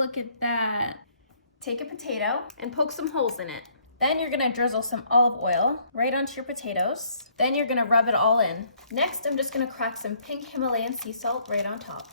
look at that. Take a potato and poke some holes in it. Then you're gonna drizzle some olive oil right onto your potatoes. Then you're gonna rub it all in. Next, I'm just gonna crack some pink Himalayan sea salt right on top.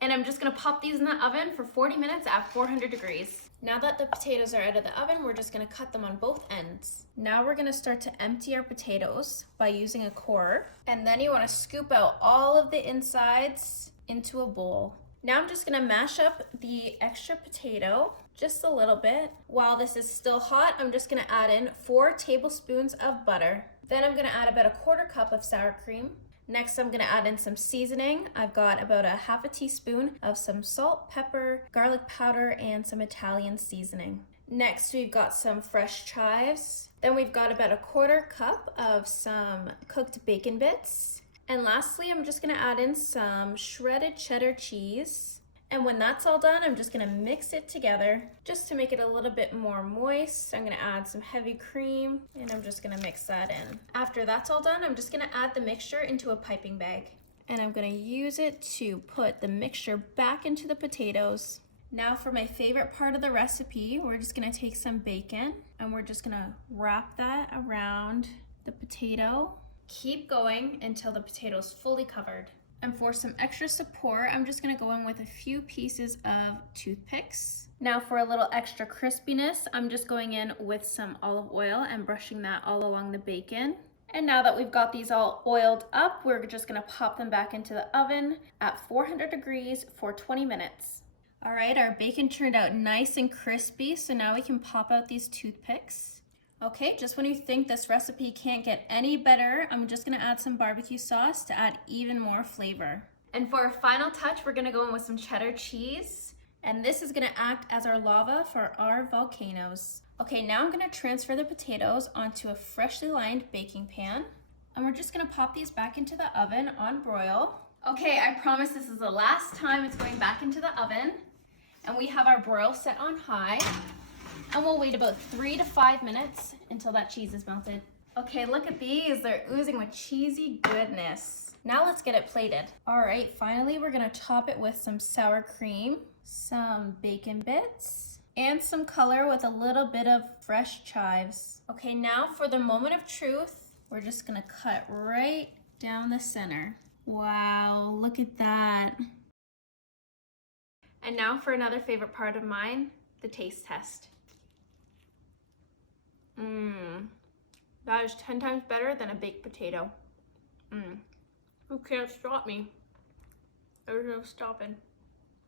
And I'm just gonna pop these in the oven for 40 minutes at 400 degrees. Now that the potatoes are out of the oven, we're just gonna cut them on both ends. Now we're gonna start to empty our potatoes by using a corer. And then you wanna scoop out all of the insides into a bowl. Now I'm just gonna mash up the extra potato just a little bit. While this is still hot, I'm just gonna add in 4 tablespoons of butter. Then I'm gonna add about a 1/4 cup of sour cream. Next, I'm gonna add in some seasoning. I've got about a 1/2 teaspoon of some salt, pepper, garlic powder, and some Italian seasoning. Next, we've got some fresh chives. Then we've got about a 1/4 cup of some cooked bacon bits. And lastly, I'm just gonna add in some shredded cheddar cheese. And when that's all done, I'm just gonna mix it together just to make it a little bit more moist. I'm gonna add some heavy cream and I'm just gonna mix that in. After that's all done, I'm just gonna add the mixture into a piping bag. And I'm gonna use it to put the mixture back into the potatoes. Now for my favorite part of the recipe, we're just gonna take some bacon and we're just gonna wrap that around the potato. Keep going until the potato is fully covered. And for some extra support, I'm just gonna go in with a few pieces of toothpicks. Now for a little extra crispiness, I'm just going in with some olive oil and brushing that all along the bacon. And now that we've got these all oiled up, we're just gonna pop them back into the oven at 400 degrees for 20 minutes. All right, our bacon turned out nice and crispy, so now we can pop out these toothpicks. Okay, just when you think this recipe can't get any better, I'm just gonna add some barbecue sauce to add even more flavor. And for a final touch, we're gonna go in with some cheddar cheese. And this is gonna act as our lava for our volcanoes. Okay, now I'm gonna transfer the potatoes onto a freshly lined baking pan. And we're just gonna pop these back into the oven on broil. Okay, I promise this is the last time it's going back into the oven. And we have our broil set on high. And we'll wait about 3 to 5 minutes until that cheese is melted. Okay, look at these. They're oozing with cheesy goodness. Now let's get it plated. All right, finally we're gonna top it with some sour cream, some bacon bits, and some color with a little bit of fresh chives. Okay, now for the moment of truth, we're just gonna cut right down the center. Wow, look at that. And now for another favorite part of mine, the taste test. That is 10 times better than a baked potato. Who can't stop me? There's no stopping.